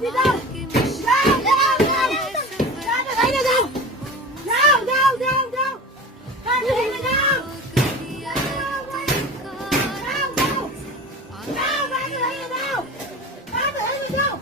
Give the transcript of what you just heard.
đi đâu? Đâu, đâu, đâu. Ra cho thấy nó đâu? Đâu, đâu, đâu, đâu. Ra cho thấy nó đâu? Đâu, đâu. Đâu, đâu. Đâu, ra cho thấy nó đâu? Ra cho thấy nó đâu?